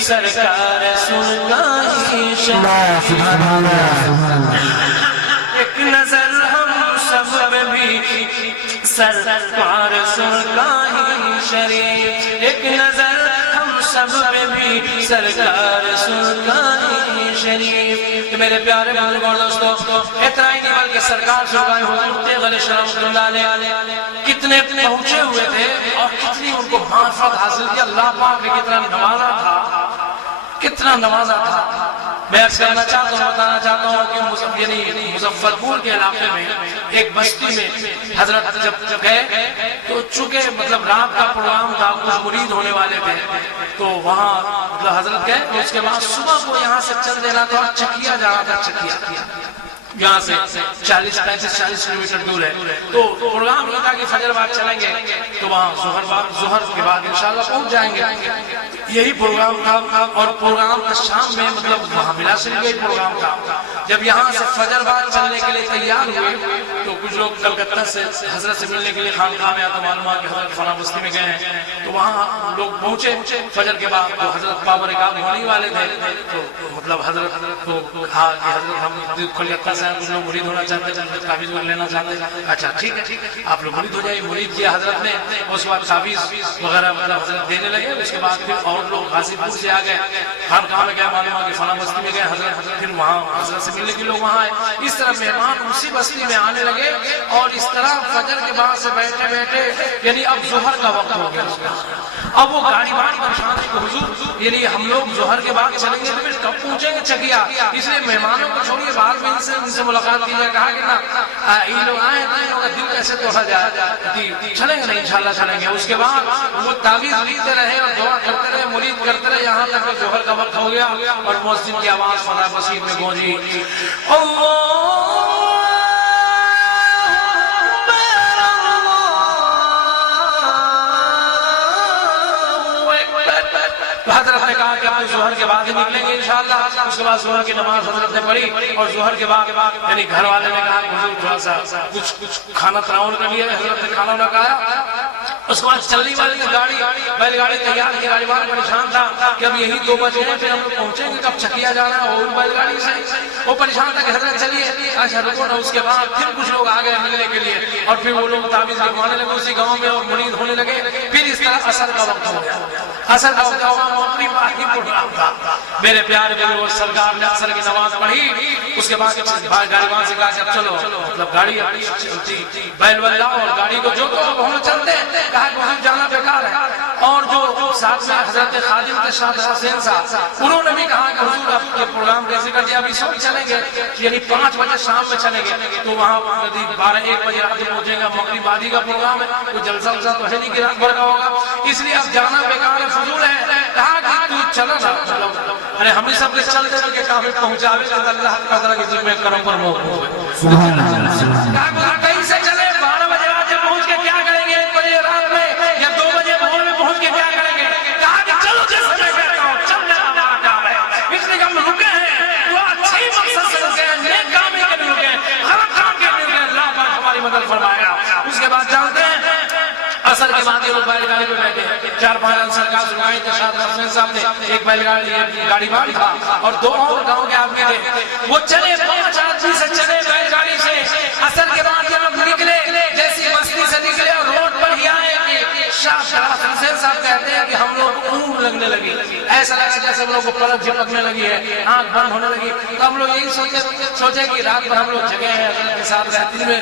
سرکار سننا ہی ایک نظر ہم سب بھی سرکار سننا ہی شریف ایک نظر ہم سب بھی سرکار سننا ہی شریف کہ میرے پیارے بزرگوں اور دوستوں اتنا ہی نہیں بلکہ سرکار سرکار حضور تیغ علیہ السلام صلی اللہ علیہ کتنے پہنچے ہوئے تھے اور کتنی ان کو معرفت حاصل کی اللہ پاک نے کتنا نوازا تھا میں اب کہنا چاہتا ہوں بتانا چاہتا ہوں کہ مظفر پور کے علاقے میں ایک بستی میں حضرت جب گئے تو چونکہ مطلب رات کا پروگرام تھا کچھ مرید ہونے والے تھے تو وہاں حضرت گئے تو اس کے بعد صبح کو یہاں سے چل دینا تھا چکیا جانا تھا چکیا یہاں سے 40 کلومیٹر دور ہے تو پروگرام ہوتا کہ فجر بعد چلیں گے تو وہاں ظہر کے بعد انشاءاللہ پہنچ جائیں گے یہی پروگرام تھا اور پروگرام کا شام میں مطلب وہاں ملا شریف کا پروگرام تھا جب یہاں سے فجر بعد چلنے کے لیے تیار ہوئے تو کچھ لوگ کلکتہ سے حضرت سے ملنے کے لیے خانقاہ میں آتا معلوم کہ حضرت فلاں بستی میں گئے ہیں تو وہاں لوگ پہنچے فجر کے بعد تو حضرت بابر اقام ہونے والے تھے تو مطلب حضرت کو کہا کہ حضرت ہم کلکتہ سے کچھ لوگ مرید ہونا چاہتے ہیں تعویذ لینا چاہتے ہیں اچھا ٹھیک ہے آپ لوگ مرید ہو جائے مرید کیا حضرت نے اس کے بعد تعویذ وغیرہ حضرت دینے لگے اس کے بعد پھر اور لوگ غازی پور سے آ گئے ہر کام میں گئے معلوم کہ فلاں بستی میں گئے حضرت پھر وہاں حضرت سے ملنے کے لوگ وہاں آئے اس طرح مہمان اسی بستی میں آنے لگے اور اس طرح فجر کے بعد سے بیٹھے بیٹھے یعنی اب ظہر کا وقت ہو گیا اب وہ گاڑی پریشان ہے کہ حضور یعنی ہم لوگ ظہر کے بعد چلیں گے تو پھر کب پہنچیں گے چکیا اس لیے مہمانوں کو چھوڑیے بعد میں ان سے ملاقات کی جائے کہا کہ نا یہ لوگ آئے ہوگا دل کیسے توڑا جائے چلیں گے نہیں انشاءاللہ چلیں گے اس کے بعد وہ تعویذ لیتے رہے اور دعا کرتے رہے مرید کرتے رہے یہاں تک ظہر کا وقت ہو گیا اور مؤذن کی آواز فضا بسیط میں گونجی حضرت نے کہا کہ آپ ظہر کے بعد ہی نکلیں گے انشاءاللہ اس کے بعد ظہر کی نماز حضرت نے پڑھی اور ظہر کے بعد یعنی گھر والے نے کہا کہ حضور تھوڑا سا کچھ کھانا تناول کر لیا حضرت نے کھانا نہ کھایا اس کے بعد چلنے والی بیل گاڑی تیار کی گاڑی والا پریشان تھا کہ اب یہی 2 بجے ہیں پھر ہم لوگ پہنچیں گے کب چکیا جانا ہے اور بیل گاڑی سے وہ پریشان تھا کہ حضرت چلیے اچھا رکو نا اس کے بعد پھر کچھ لوگ آ گئے ملنے کے لیے اور پھر وہ لوگ تعویذ لگوانے لگے اسی گاؤں میں اور مرید ہونے لگے پھر اس طرح عصر کا وقت ہو گیا عصر کا وقت پروگرام تھا میرے پیارے بزرگ سرکار نے عصر کی نماز پڑھی اس کے بعد گاڑی وہاں سے کہا کہ چلو مطلب گاڑی بیل والا اور گاڑی کو جو ہم چلتے کہا کہ وہاں جانا بیکار ہے اور جو ساتھ میں حضرت خادم کے ساتھ حسین صاحب انہوں نے بھی کہا کہ حضور اب یہ پروگرام کیسے کر دیا ابھی سب چلیں گے یعنی 5 بجے شام میں چلیں گے تو وہاں 12-1 بجے رات میں پہنچیں گا مغرب بعدی کا پروگرام ہے کوئی جلسہ تو ہے نہیں کہ رات بھر کا ہوگا اس لیے اب جانا بیکار ہے فضول ہے کہا کہ تو چلا نا ارے ہم سب کے چلتے چل کے کافی پہنچاوے گا اللہ تعالیٰ کی ذمہ کرم پر موقع سبحان اللہ کہیں سے چلے 12 بجے رات میں پہنچ کے کیا کریں گے 1 بجے رات میں یا 2 بجے بھور میں پہنچ کے کیا کریں گے کہا کہ چلو جس میں بیٹھا ہوں چلنے کا کام ہے اس لیے ہم رکے ہیں وہ اچھی مقصد سے رکے ہیں نیک کام کے بھی رکے ہیں غلط کام کے بھی رکے ہیں اللہ پاک ہماری مدد فرمائے گا اس کے بعد جانتے ہیں عصر کے بعد یہ لوگ بیل گاڑی پہ بیٹھے 4-5 انصار کا سنائی تھے شاید حسین صاحب نے ایک بیل گاڑی بار تھا اور 2 اور گاؤں کے آدمی تھے وہ چلے 5 آدمی سے چلے بیل گاڑی سے عصر کے بعد جب نکلے جیسی بستی سے نکلے اور روڈ پر ہی آئے شاہ حسین صاحب کہتے ہیں کہ ہم لوگ کو اونگ لگنے لگی ایسا لگا جیسے ہم لوگ کو پلک جھپکنے لگی ہے آنکھ بند ہونے لگی تو ہم لوگ یہی سوچے کہ رات بھر ہم لوگ جگہ ہیں حضرت کے ساتھ رہتے میں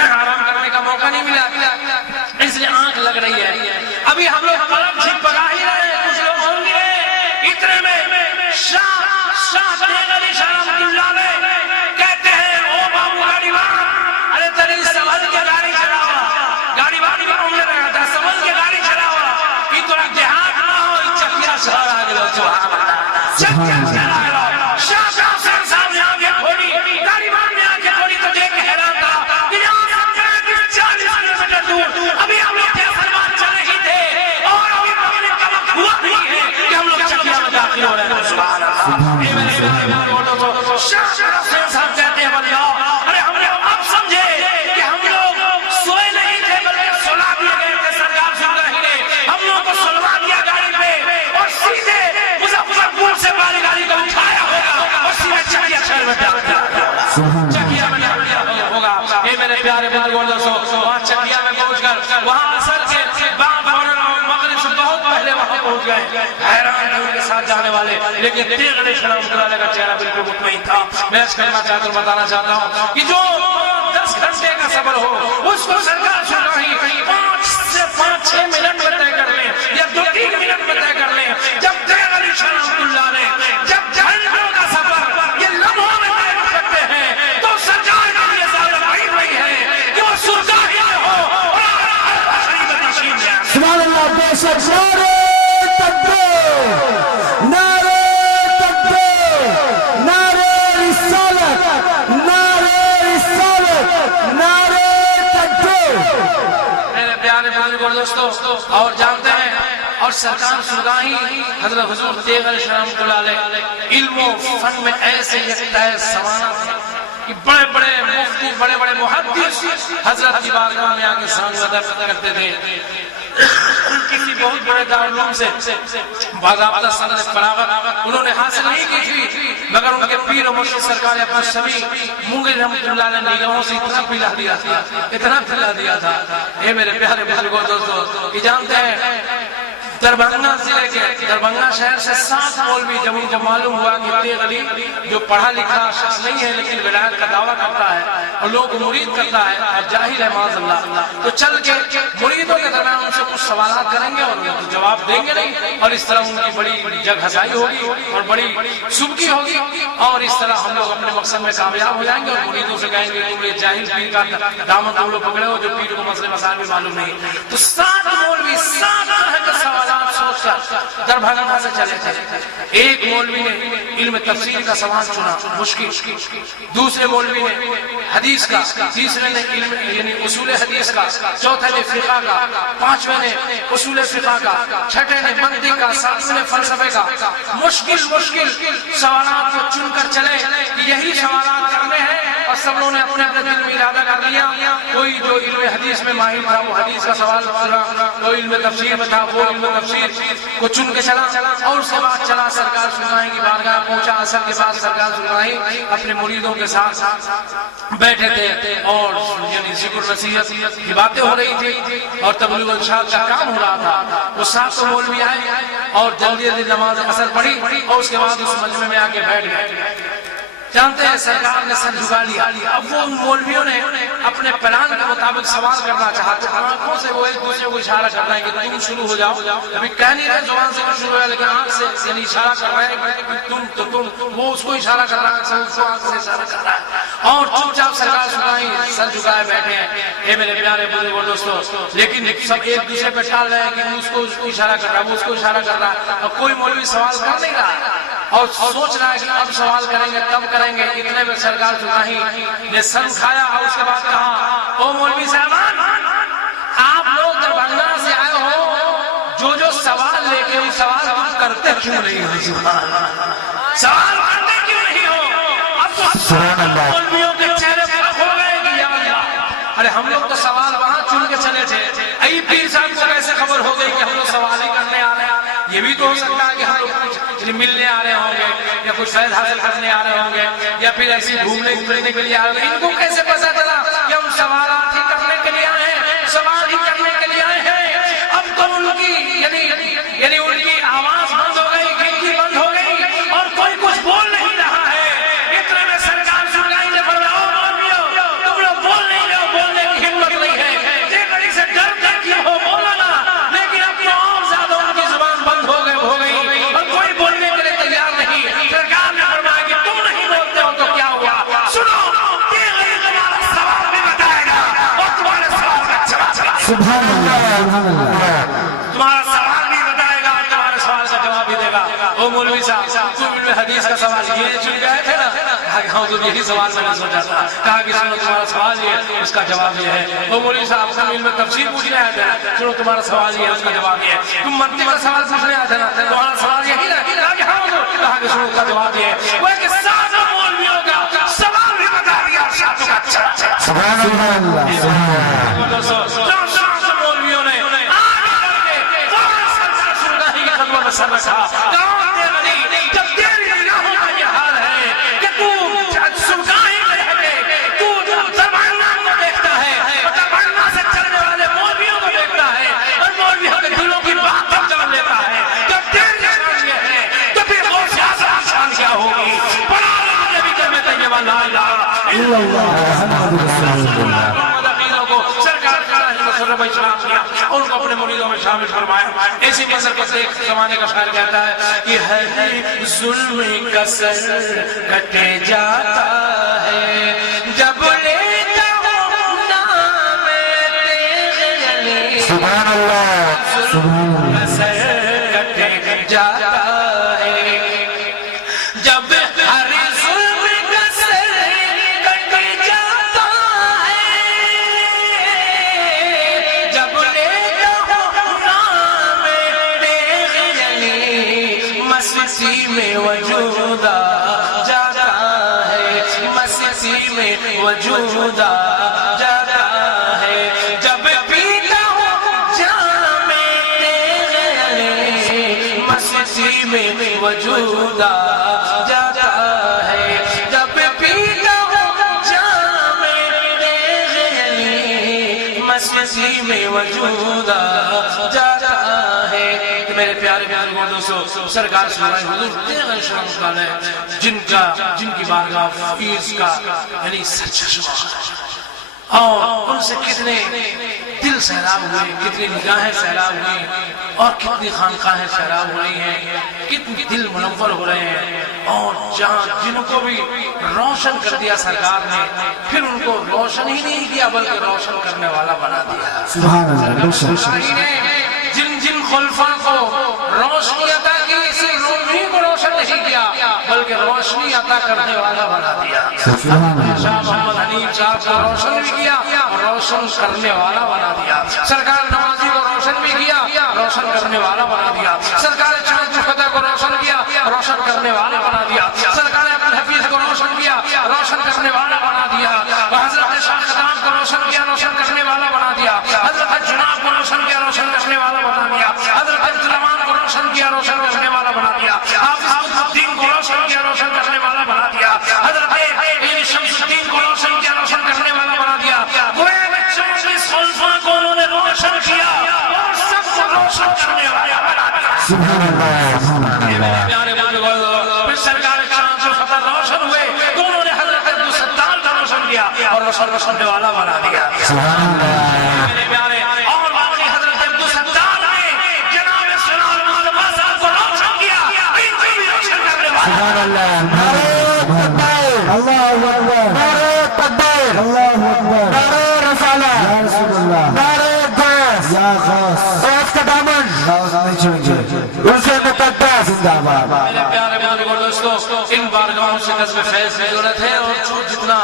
آرام کرنے کا موقع نہیں ملا اس لیے آنکھ لگ رہی ہے ابھی ہم لوگ پلک جھپکا ہی رہے ہیں کچھ لوگ ہوں گے اتنے میں شاہ تیغ علیہ السلام کہتے ہیں او بابو گاڑی وار ارے تیری سمجھ کے گاڑی چلا ہوا گاڑی وار عمر رہا تھا سمجھ کے گاڑی چلا ہوا کہ تھوڑا دیہات نہ ہو چکیا شہر آ گیا سبحان اللہ چکیا شہر آ گیا شاہ حسین صاحب نے آگے کھولی گاڑی وار نے آگے کھولی تو دیکھ کے حیران تھا کہ یہاں 40 کلومیٹر دور ابھی ہم لوگ سلمان چلے ہی تھے اور ابھی پہلے کا وقت ہوا نہیں ہے کہ ہم لوگ چکیا میں داخل ہو رہے ہیں سبحان اللہ شاہ حسین صاحب کہتے ہیں بھائی ارے ہم نے اب سمجھے کہ ہم لوگ سوئے نہیں تھے بلکہ سلا دیے گئے تھے سرکار سن رہی نے ہم لوگ کو سلوا دیا گاڑی پہ اور سیدھے مظفر چکیا میں نہ ہوگا. اے میرے پیارے بزرگوں دوستو, وہاں چکیا میں پہنچ کر وہاں اثر کے بعد مغرب سے بہت پہلے وہاں پہنچ گئے. حیران تھے ان کے ساتھ جانے والے, لیکن تیغ علیہ السلام علیہ کا چہرہ بالکل مطمئن تھا. میں اس کلمہ چاہتا ہوں, بتانا چاہتا ہوں کہ جو 10 گھنٹے کا سفر ہو اس کو سرکار سنائی 5 سے 5-6 منٹ میں طے کر لیں یا 2-3 منٹ میں طے کر لیں. جب تیغ علیہ السلام اللہ نے جب گھنٹوں کا سفر یہ لمحوں میں طے کر سکتے ہیں تو سرکار کے لیے زیادہ بعید نہیں ہے کہ وہ سرکار ہی ہو اور شریف نشین ہے. سبحان اللہ. بے شک نعرہ تکبیر, نعرہ تکبیر, نعرہ رسالت, نعرہ رسالت, نعرہ تکبیر. میرے پیارے بزرگوں دوستو, اور جانتے ہیں اور سرکار سرگاہی حضرت حضور تیغ علیہ السلام علیہ علم و فن میں ایسے یکتا سمانا تھے کہ بڑے بڑے مفتی, بڑے بڑے محدث حضرت کی بارگاہ میں آگے سامنے ادب کرتے تھے. کسی بہت بڑے دارالعلوم سے باضابطہ سند فراغت انہوں نے حاصل نہیں کی تھی, مگر ان کے پیر و مرشد سرکار عبد الشفیع مونگیر رحمۃ اللہ علیہ نگاہوں سے اتنا پھیلا دیا تھا, اتنا پھیلا دیا تھا. اے میرے پیارے بزرگوں دوستو, کہ جانتے ہیں دربھنگہ ضلع کے دربھنگہ شہر سے 7 مولوی جب ان کو معلوم ہوا کہ تیغ علی جو پڑھا لکھا شخص نہیں ہے لیکن ولایت کا دعویٰ کرتا ہے اور لوگ مرید کرتا ہے اور جاہل ہے معاذ اللہ, تو چل کے مریدوں کے درمیان ان سے کچھ سوالات کریں گے اور ان کو جواب دیں گے نہیں, اور اس طرح ان کی بڑی جگ ہزائی ہوگی اور بڑی سبکی ہوگی, اور اس طرح ہم لوگ اپنے مقصد میں کامیاب ہو جائیں گے. اور مریدوں سے کہیں گے تم یہ جاہل پیر کا دامن تم لوگ پکڑے ہو جو پیر کو مسئلے مسائل بھی معلوم نہیں. تو 7 مولوی 7 طرح کے سوالات سوچ کر دربھنگہ سے چلے تھے. ایک مولوی نے علم تفسیر کا سوال چنا مشکل, دوسرے مولوی نے حدیث کا, تیسرے نے علم یعنی اصول حدیث کا, چوتھے نے فقہ کا, پانچویں نے اصول فقہ کا, چھٹے نے منطق کا, ساتویں نے فلسفے کا. مشکل سوالات کو چن کر چلے کہ یہی سوالات کرنے ہیں, اور سب لوگوں نے اپنے اپنے دل میں ارادہ کر لیا. کوئی جو علم حدیث میں ماہر تھا وہ حدیث کا سوال چنا, کوئی علم تفسیر میں تھا وہ علم تفسیر کو چن کے چلا, اور اس کے بعد چلا سرکار سرگاہی کی بارگاہ پہنچا. اثر کے بعد سرکار سرگاہی اپنے مریدوں کے ساتھ بیٹھے تھے اور یعنی ذکر نصیحت کی باتیں ہو رہی تھی اور تبلیغ و ارشاد کا کام ہو رہا تھا. وہ 7 مولوی آئے اور جلدی نماز اثر پڑھی اور اس کے بعد اس مجمع میں آ کے بیٹھ گئے. جانتے ہیں سرکار نے سر جھکا لیا. اب وہ مولویوں نے اپنے پلان کے مطابق سوال کرنا چاہا تو آنکھوں سے وہ ایک دوسرے کو اشارہ کر رہے ہیں کہ تم شروع ہو جاؤ. ابھی کہہ نہیں رہے زبان سے شروع ہو جائے, لیکن آنکھ سے یعنی اشارہ کر رہے ہیں کہ تم تو تم, وہ اس کو اشارہ کر رہا ہے, اس کو آنکھ سے اشارہ کر رہا ہے, اور چپ چاپ سرکار سنائی سر جھکائے بیٹھے ہیں. اے میرے پیارے بزرگوں دوستو, لیکن سب ایک دوسرے پہ ٹال رہے ہیں کہ اس کو اشارہ کر رہا ہے, وہ اس کو اشارہ کر رہا ہے, اور کوئی مولوی سوال کر نہیں رہا ہے اور سوچ رہا ہے کہ اب سوال کریں گے تب کریں گے. اتنے میں سرکار سرگاہی نے سر اٹھایا اور اس کے بعد کہا, او مولوی صاحبان, آپ لوگ دربھنگہ سے آئے ہو, جو سوال لے کے وہ سوال تم کرتے کیوں نہیں ہو؟ سوال کرتے کیوں نہیں ہو؟ اب تو مولویوں کے چہرے پر ہو گئے کہ یا اللہ, ارے ہم لوگ تو سوال وہاں چن کے چلے تھے, ای پیر صاحب کو کیسے خبر ہو گئی کہ ہم لوگ سوال ہی کرنے آ رہے ہیں؟ یہ بھی تو ہو سکتا ہے کہ ہم لوگ ملنے آ رہے ہوں گے یا کچھ فیض حاصل کرنے آ رہے ہوں گے یا پھر ایسی گھومنے پھرنے کے لیے آ رہے ہیں. ان کو کیسے پتا چلا کہ ہم سوالات ہی کرنے کے لیے آئے ہیں, سوال ہی کرنے کے لیے آئے ہیں؟ اب تو ان کی یعنی ان کی آواز بند ہو گئی, گنتی بند ہو گئی اور کوئی کچھ بول نہیں رہا ہے. اتنے میں سرکار سرگاہی نے فرمایا, تم لوگ بول نہیں رہے ہو, بولنے کی ہمت نہیں ہے, یہ بڑی سے ڈرتے کیوں ہو, بولو نا. لیکن اب تو اور زیادہ ان کی زبان بند ہو گئی اور کوئی بولنے کے لیے تیار نہیں. سرکار نے فرمایا کہ تم نہیں بولتے ہو تو کیا ہوا, سنو تمہارا سوال بھی بتائے گا اور تمہارے سوال کا جواب. سبحان اللہ, تمہارا سوال بھی بتائے گا اور تمہارے سوال کا جواب بھی دے گا. او مولوی صاحب, تم علم حدیث کا سوال یہ چن گئے تھے نا؟ کہا تو یہی سوال میں نے سوچا تھا. کہا کہ سنو تمہارا سوال یہ ہے, اس کا جواب یہ ہے. او مولوی صاحب, تم علم تفسیر پوچھنے آئے تھے, سنو تمہارا سوال یہ ہے, اس کا جواب یہ ہے. تم منطق کا سوال پوچھنے آئے تھے نا, تمہارا سوال یہی نا؟ کہا کہ سنو اس کا جواب یہ ہے. وہ کہ 7 مولویوں کا سوال بھی بتا دیا. سبحان اللہ, مولویوں نے سر رکھا. جب تیری نگاہوں کا یہ حال ہے کہ تو سرگاہی میں رہ إلا الله محمد رسول الله سرکار کا مصرف اسلام کیا ان کو اپنے مریدوں میں شامل فرمایا. اسی منظر کو ایک زمانے کا شاعر کہتا ہے کہ ہر ظلم کا سر کٹے جاتا ہے جب لیتا ہوں نام تیرے علی. سبحان اللہ سبحان اللہ سر کٹے جاتا ہے جب ہر ظلم کا سر کٹے جاتا ہے جب لیتا ہوں نام تیرے علی. مستی میں وجود آ جاتا ہے مستی میں وجود آ جاتا ہے جب پیتا ہوں جام تیرے علی. مستی میں وجود آ جاتا ہے جب پیتا ہوں جام تیرے علی. مستی میں وجود آ جاتا ہے. میرے پیارے پیارے دوستو سرکار صلی اللہ علیہ وسلم جن کی بارگاہ فیض کا یعنی سرچشمہ اور ان سے کتنے دل سیراب ہوئے کتنی نگاہیں سیراب ہوئی اور کتنی خانقاہیں سیراب ہو رہی ہیں کتنے دل منور ہو رہے ہیں اور جہاں جن کو بھی روشن کر دیا سرکار نے پھر ان کو روشن ہی نہیں کیا بلکہ روشن کرنے والا بنا دیا. سبحان اللہ جن خلفاء کو روشنی عطا کی اسی روشنی کو روشن نہیں کیا بلکہ روشنی عطا کرنے والا بنا دیا. شاہ محمد حنیف صاحب کو روشن بھی کیا روشن کرنے والا بنا دیا. سرکار نوازی کو روشن بھی کیا روشن کرنے والا بنا دیا. سرکار چاند فتح کو روشن کیا روشن کرنے والا بنا دیا. سرکار عبدالحفیظ کو روشن کیا روشن کرنے والا بنا دیا. حضرت شاہ خدام کو روشن کیا روشن کرنے والا بنا دیا. حضرت جناب کو روشن کیا روشن کرنے والا بنا دیا. حضرت عبدالرحمان کو روشن کیا روشن کرنے والا بنا دیا. حافظ الدین کو روشن کیا روشن کرنے والا بنا دیا. حضرت شمس الدین کو روشن کیا روشن کرنے والا بنا دیا. خلفاء کو انہوں نے روشن کیا اور سب کو روشن کرنے والا بنا دیا. سبحان اللہ پیارے بزرگوں پھر سرکار چاند و فتح روشن ہوئے تو انہوں نے حضرت عبدالستار کا روشن کیا اور روشن کرنے والا بنا دیا. سبحان اللہ میرے پیارے اور باقی حضرت عبدالستار نے جناب سلال مالبہ صاحب کو روشن کیا ان کو بھی روشن کرنے والا. سبحان اللہ اللہ اکبر نعرہ تکبیر اللہ اکبر نعرہ رسالت یا رسول اللہ نعرہ غوث یا غوث غوث کا دامن غوث نہیں چھوڑیں گے اسے مقدس زندہ باد. میرے پیارے بزرگوں دوستو ان بارگاہوں سے قصب فیض کی ضرورت ہے اور جتنا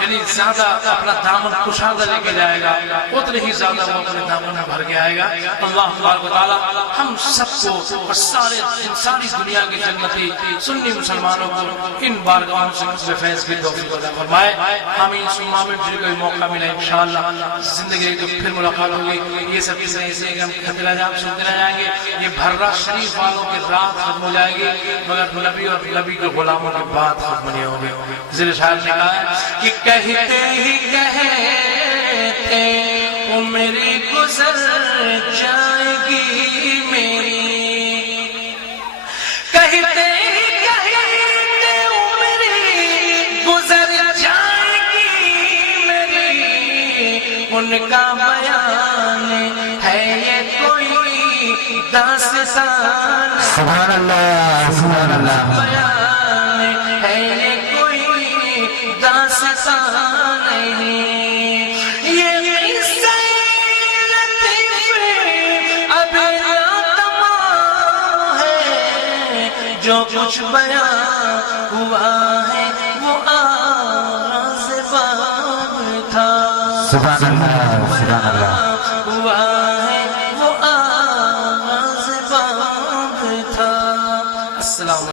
یعنی زیادہ اپنا دامن کشادہ لے کے جائے گا اتنے ہی زیادہ وہ اپنے دامن میں بھر کے آئے گا. اللہ تبارک و تعالی ہم سب کو اور ساری دنیا کے جنتی سنی مسلمانوں کو ان بارگاہوں سے قصب فیض کی توفیق عطا فرمائے. آمین ثم آمین. پھر کوئی موقع ملے انشاءاللہ زندگی تو پھر ملاقات ہوگی. یہ سب چیزیں ایسے ہیں کہ ہم کہتے رہ جائیں سنتے رہ جائیں گے. یہ بھرہ شریف والوں کی رات ختم ہو جائے گی مگر نبی اور نبی کے غلاموں کی بات ختم نہیں ہوگی. ذرا شاعر نے کہا ہے کہ کہتے ہی کہتے عمری گزر جائے گی میری. کہتے ہی کہتے عمری گزر جائے گی میری. ان کا بیان ہے یہ کوئی داستان. سبحان اللہ سبحان اللہ بیان ہے یہ کوئی داستان نہیں. یہ قصہ لطیف اب تمام ہے جو کچھ بیان ہوا ہے وہ آراز باب تھا. سبحان اللہ